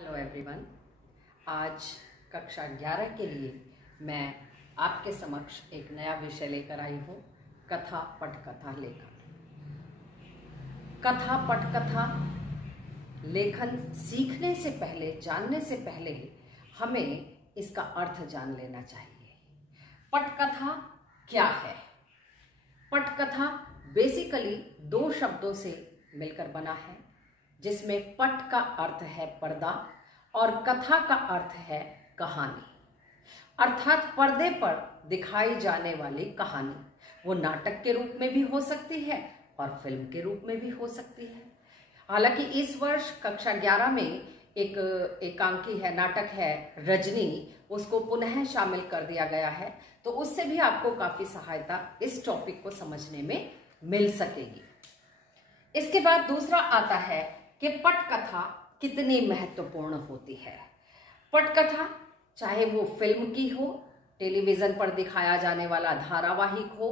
Hello everyone. आज कक्षा 11 के लिए मैं आपके समक्ष एक नया विषय लेकर आई हूँ, कथा पटकथा लेखन। कथा पटकथा लेखन सीखने से पहले, जानने से पहले हमें इसका अर्थ जान लेना चाहिए। पटकथा क्या है? पटकथा बेसिकली दो शब्दों से मिलकर बना है, जिसमें पट का अर्थ है पर्दा और कथा का अर्थ है कहानी, अर्थात पर्दे पर दिखाई जाने वाली कहानी। वो नाटक के रूप में भी हो सकती है और फिल्म के रूप में भी हो सकती है। हालांकि इस वर्ष कक्षा 11 में एक एकांकी है, नाटक है रजनी, उसको पुनः शामिल कर दिया गया है, तो उससे भी आपको काफी सहायता इस टॉपिक को समझने में मिल सकेगी। इसके बाद दूसरा आता है कि पटकथा कितनी महत्वपूर्ण होती है। पटकथा चाहे वो फिल्म की हो, टेलीविजन पर दिखाया जाने वाला धारावाहिक हो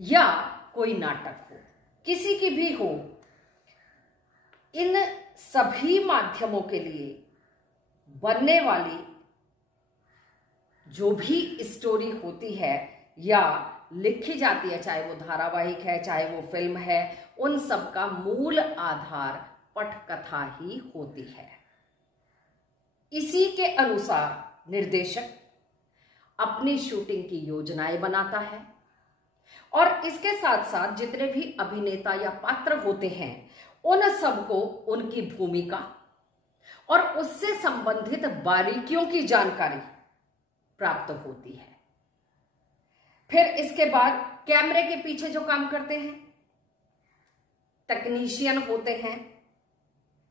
या कोई नाटक हो, किसी की भी हो, इन सभी माध्यमों के लिए बनने वाली जो भी स्टोरी होती है या लिखी जाती है, चाहे वो धारावाहिक है, चाहे वो फिल्म है, उन सब का मूल आधार पटकथा ही होती है। इसी के अनुसार निर्देशक अपनी शूटिंग की योजनाएं बनाता है और इसके साथ साथ जितने भी अभिनेता या पात्र होते हैं, उन सबको उनकी भूमिका और उससे संबंधित बारीकियों की जानकारी प्राप्त होती है। फिर इसके बाद कैमरे के पीछे जो काम करते हैं, टेक्नीशियन होते हैं,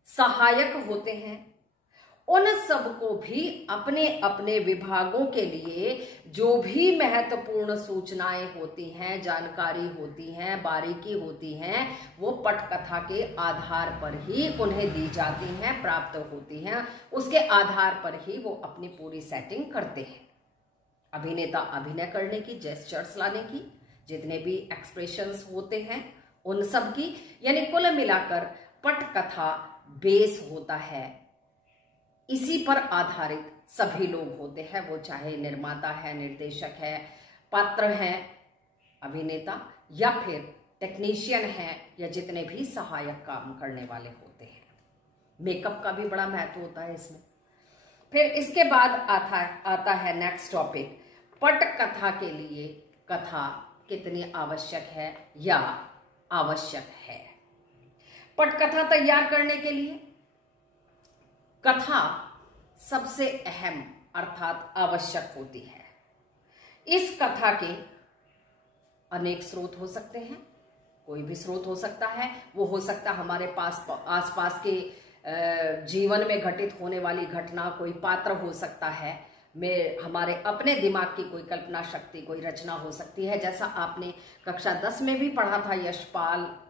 सहायक होते हैं, उन सबको भी अपने अपने विभागों के लिए जो भी महत्वपूर्ण सूचनाएं होती हैं, जानकारी होती हैं, बारीकी होती हैं, वो पटकथा के आधार पर ही उन्हें दी जाती हैं, प्राप्त होती हैं। उसके आधार पर ही वो अपनी पूरी सेटिंग करते हैं। अभिनेता अभिनय करने की, जेस्चर्स लाने की, जितने भी एक्सप्रेशंस होते हैं उन सब की, यानी कुल मिलाकर पटकथा बेस होता है। इसी पर आधारित सभी लोग होते हैं, वो चाहे निर्माता है, निर्देशक है, पात्र हैं, अभिनेता या फिर टेक्नीशियन है या जितने भी सहायक काम करने वाले होते हैं। मेकअप का भी बड़ा महत्व होता है इसमें। फिर इसके बाद आता है नेक्स्ट टॉपिक, पटकथा के लिए कथा कितनी आवश्यक है या आवश्यक है। पटकथा तैयार करने के लिए कथा सबसे अहम अर्थात आवश्यक होती है। इस कथा के अनेक स्रोत हो सकते हैं, कोई भी स्रोत हो सकता है। वो हो सकता है हमारे पास आसपास के जीवन में घटित होने वाली घटना, कोई पात्र हो सकता है, हमारे अपने दिमाग की कोई कल्पना शक्ति, कोई रचना हो सकती है। जैसा आपने कक्षा 10 में भी पढ़ा था,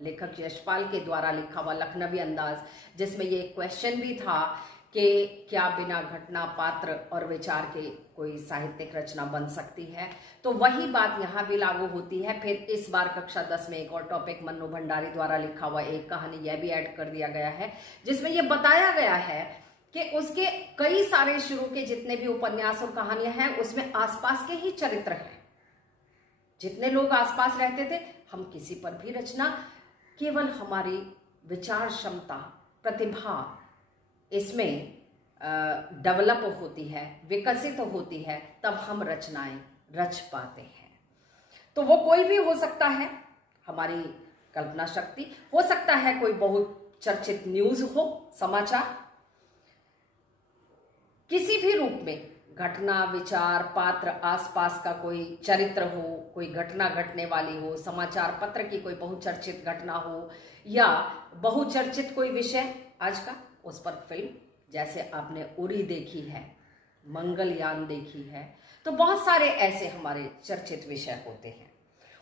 लेखक यशपाल के द्वारा लिखा हुआ लखनवी अंदाज, जिसमें ये क्वेश्चन भी था कि क्या बिना घटना, पात्र और विचार के कोई साहित्यिक रचना बन सकती है। तो वही बात यहाँ भी लागू होती है। फिर इस बार कक्षा 10 में एक और टॉपिक मन्नू भंडारी द्वारा लिखा हुआ एक कहानी, यह भी ऐड कर दिया गया है, जिसमें यह बताया गया है कि उसके कई सारे शुरू के जितने भी उपन्यास और कहानियां हैं, उसमें आसपास के ही चरित्र हैं। जितने लोग आसपास रहते थे, हम किसी पर भी रचना, केवल हमारी विचार क्षमता, प्रतिभा इसमें डेवलप होती है, विकसित होती है, तब हम रचनाएं रच पाते हैं। तो वो कोई भी हो सकता है, हमारी कल्पना शक्ति हो सकता है, कोई बहुत चर्चित न्यूज हो, समाचार, किसी भी रूप में घटना, विचार, पात्र, आसपास का कोई चरित्र हो, कोई घटना घटने वाली हो, समाचार पत्र की कोई बहुचर्चित घटना हो या बहुचर्चित कोई विषय आज का, उस पर फिल्म, जैसे आपने उरी देखी है, मंगलयान देखी है, तो बहुत सारे ऐसे हमारे चर्चित विषय होते हैं।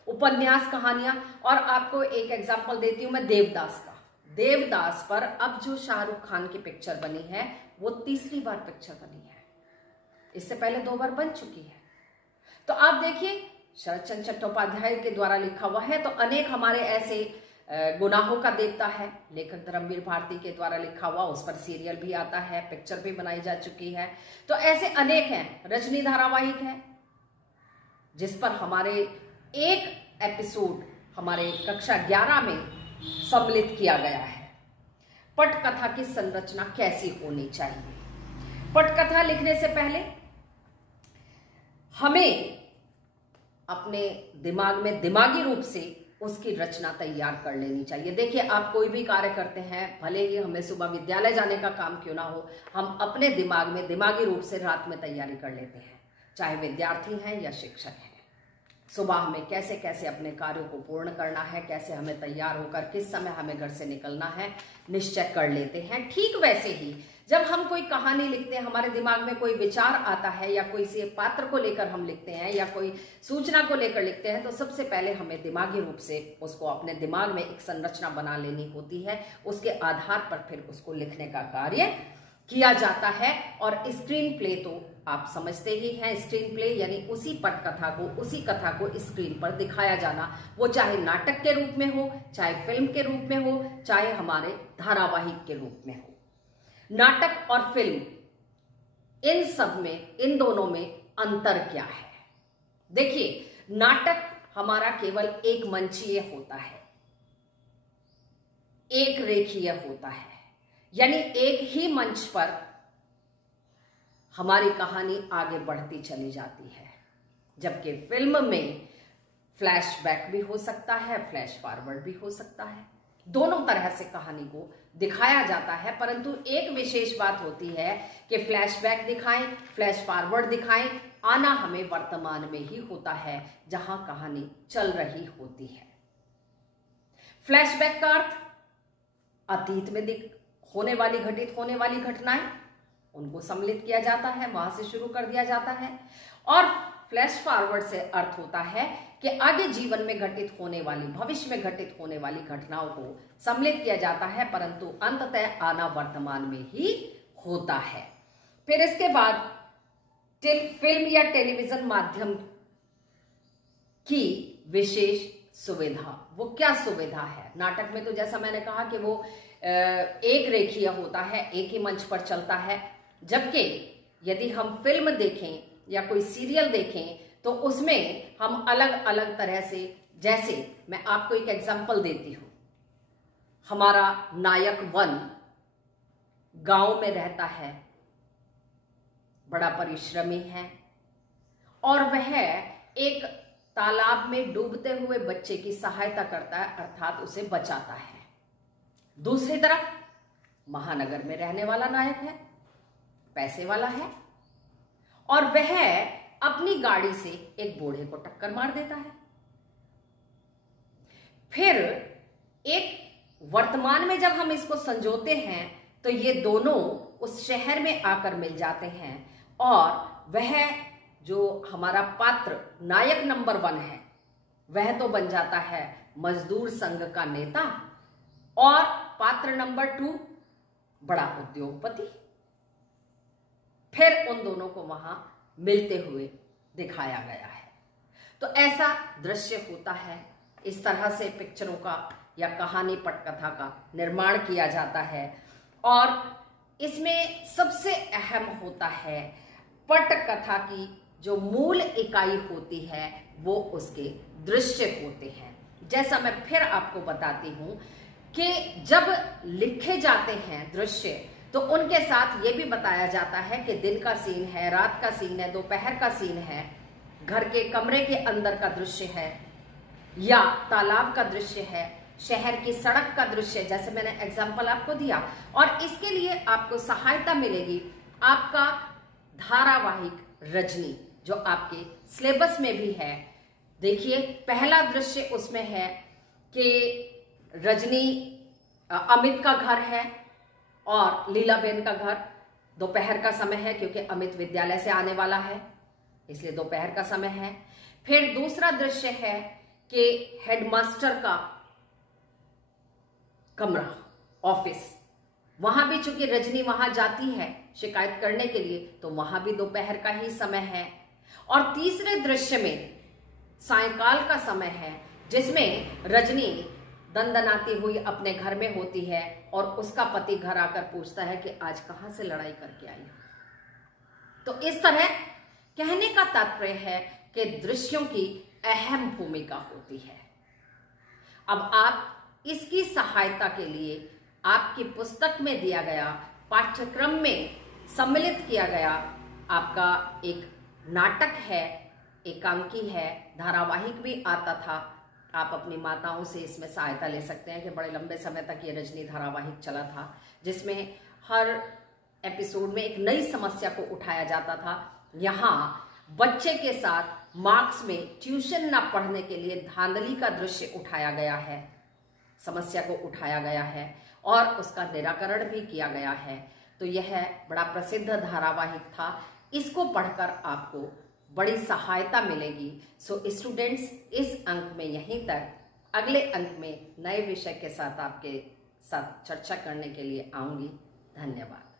उपन्यास, कहानियां, और आपको एक एग्जाम्पल देती हूं मैं देवदास का। देवदास पर अब जो शाहरुख खान की पिक्चर बनी है, वो तीसरी बार पिक्चर बनी है। इससे पहले 2 बार बन चुकी है। तो आप देखिए, शरद चंद्र चट्टोपाध्याय के द्वारा लिखा हुआ है, तो अनेक हमारे ऐसे गुनाहों का देवता है, लेखक धर्मवीर भारती के द्वारा लिखा हुआ, उस पर सीरियल भी आता है, पिक्चर भी बनाई जा चुकी है। तो ऐसे अनेक हैं। रजनी धारावाहिक है जिस पर हमारे एक एपिसोड हमारे कक्षा 11 में सम्मिलित किया गया है। पटकथा की संरचना कैसी होनी चाहिए। पटकथा लिखने से पहले हमें अपने दिमाग में दिमागी रूप से उसकी रचना तैयार कर लेनी चाहिए। देखिए, आप कोई भी कार्य करते हैं, भले ही हमें सुबह विद्यालय जाने का काम क्यों ना हो, हम अपने दिमाग में दिमागी रूप से रात में तैयारी कर लेते हैं, चाहे विद्यार्थी हैं या शिक्षक हैं। सुबह हमें कैसे कैसे अपने कार्यों को पूर्ण करना है, कैसे हमें तैयार होकर किस समय हमें घर से निकलना है, निश्चय कर लेते हैं। ठीक वैसे ही जब हम कोई कहानी लिखते हैं, हमारे दिमाग में कोई विचार आता है या कोई से पात्र को लेकर हम लिखते हैं या कोई सूचना को लेकर लिखते हैं, तो सबसे पहले हमें दिमागी रूप से उसको अपने दिमाग में एक संरचना बना लेनी होती है। उसके आधार पर फिर उसको लिखने का कार्य किया जाता है। और स्क्रीन प्ले तो आप समझते ही हैं। स्क्रीन प्ले यानी उसी पटकथा को, उसी कथा को स्क्रीन पर दिखाया जाना, वो चाहे नाटक के रूप में हो, चाहे फिल्म के रूप में हो, चाहे हमारे धारावाहिक के रूप में हो। नाटक और फिल्म, इन सब में, इन दोनों में अंतर क्या है। देखिए, नाटक हमारा केवल एक मंचीय होता है, एक रेखीय होता है, यानी एक ही मंच पर हमारी कहानी आगे बढ़ती चली जाती है। जबकि फिल्म में फ्लैशबैक भी हो सकता है, फ्लैश फॉरवर्ड भी हो सकता है, दोनों तरह से कहानी को दिखाया जाता है। परंतु एक विशेष बात होती है कि फ्लैशबैक दिखाएं, फ्लैश फॉरवर्ड दिखाएं, आना हमें वर्तमान में ही होता है जहां कहानी चल रही होती है। फ्लैशबैक का अर्थ अतीत में घटित होने वाली घटनाएं, उनको सम्मिलित किया जाता है, वहां से शुरू कर दिया जाता है। और फ्लैश फॉरवर्ड से अर्थ होता है कि आगे जीवन में घटित होने वाली, भविष्य में घटित होने वाली घटनाओं को सम्मिलित किया जाता है, परंतु अंततः आना वर्तमान में ही होता है। फिर इसके बाद फिल्म या टेलीविजन माध्यम की विशेष सुविधा, वो क्या सुविधा है। नाटक में तो जैसा मैंने कहा कि वो एक रेखीय होता है, एक ही मंच पर चलता है। जबकि यदि हम फिल्म देखें या कोई सीरियल देखें तो उसमें हम अलग अलग तरह से, जैसे मैं आपको एक एग्जांपल देती हूं। हमारा नायक वन गांव में रहता है, बड़ा परिश्रमी है और वह एक तालाब में डूबते हुए बच्चे की सहायता करता है, अर्थात उसे बचाता है। दूसरी तरफ महानगर में रहने वाला नायक है, पैसे वाला है, और वह अपनी गाड़ी से एक बूढ़े को टक्कर मार देता है। फिर एक वर्तमान में जब हम इसको संजोते हैं तो ये दोनों उस शहर में आकर मिल जाते हैं और वह जो हमारा पात्र नायक नंबर 1 है, वह तो बन जाता है मजदूर संघ का नेता, और पात्र नंबर 2 बड़ा उद्योगपति। फिर उन दोनों को वहां मिलते हुए दिखाया गया है। तो ऐसा दृश्य होता है। इस तरह से पिक्चरों का या कहानी पटकथा का निर्माण किया जाता है। और इसमें सबसे अहम होता है पटकथा की जो मूल इकाई होती है वो उसके दृश्य होते हैं। जैसा मैं फिर आपको बताती हूं कि जब लिखे जाते हैं दृश्य तो उनके साथ ये भी बताया जाता है कि दिन का सीन है, रात का सीन है, दोपहर का सीन है, घर के कमरे के अंदर का दृश्य है या तालाब का दृश्य है, शहर की सड़क का दृश्य, जैसे मैंने एग्जांपल आपको दिया। और इसके लिए आपको सहायता मिलेगी आपका धारावाहिक रजनी, जो आपके सिलेबस में भी है। देखिए, पहला दृश्य उसमें है कि रजनी, अमित का घर है और लीलाबेन का घर। दोपहर का समय है क्योंकि अमित विद्यालय से आने वाला है, इसलिए दोपहर का समय है। फिर दूसरा दृश्य है कि हेडमास्टर का कमरा, ऑफिस, वहां भी चूंकि रजनी वहां जाती है शिकायत करने के लिए, तो वहां भी दोपहर का ही समय है। और तीसरे दृश्य में सायंकाल का समय है, जिसमें रजनी दनदनाती हुई अपने घर में होती है और उसका पति घर आकर पूछता है कि आज कहां से लड़ाई करके आई हो। तो इस तरह कहने का तात्पर्य है कि दृश्यों की अहम भूमिका होती है। अब आप इसकी सहायता के लिए आपकी पुस्तक में दिया गया, पाठ्यक्रम में सम्मिलित किया गया आपका एक नाटक है, एकांकी है, धारावाहिक भी आता था। आप अपनी माताओं से इसमें सहायता ले सकते हैं कि बड़े लंबे समय तक ये रजनी धारावाहिक चला था, जिसमें हर एपिसोड में एक नई समस्या को उठाया जाता था। यहाँ बच्चे के साथ मार्क्स में ट्यूशन ना पढ़ने के लिए धांधली का दृश्य उठाया गया है, समस्या को उठाया गया है और उसका निराकरण भी किया गया है। तो यह बड़ा प्रसिद्ध धारावाहिक था। इसको पढ़कर आपको बड़ी सहायता मिलेगी। सो स्टूडेंट्स, इस अंक में यहीं तक। अगले अंक में नए विषय के साथ आपके साथ चर्चा करने के लिए आऊंगी। धन्यवाद।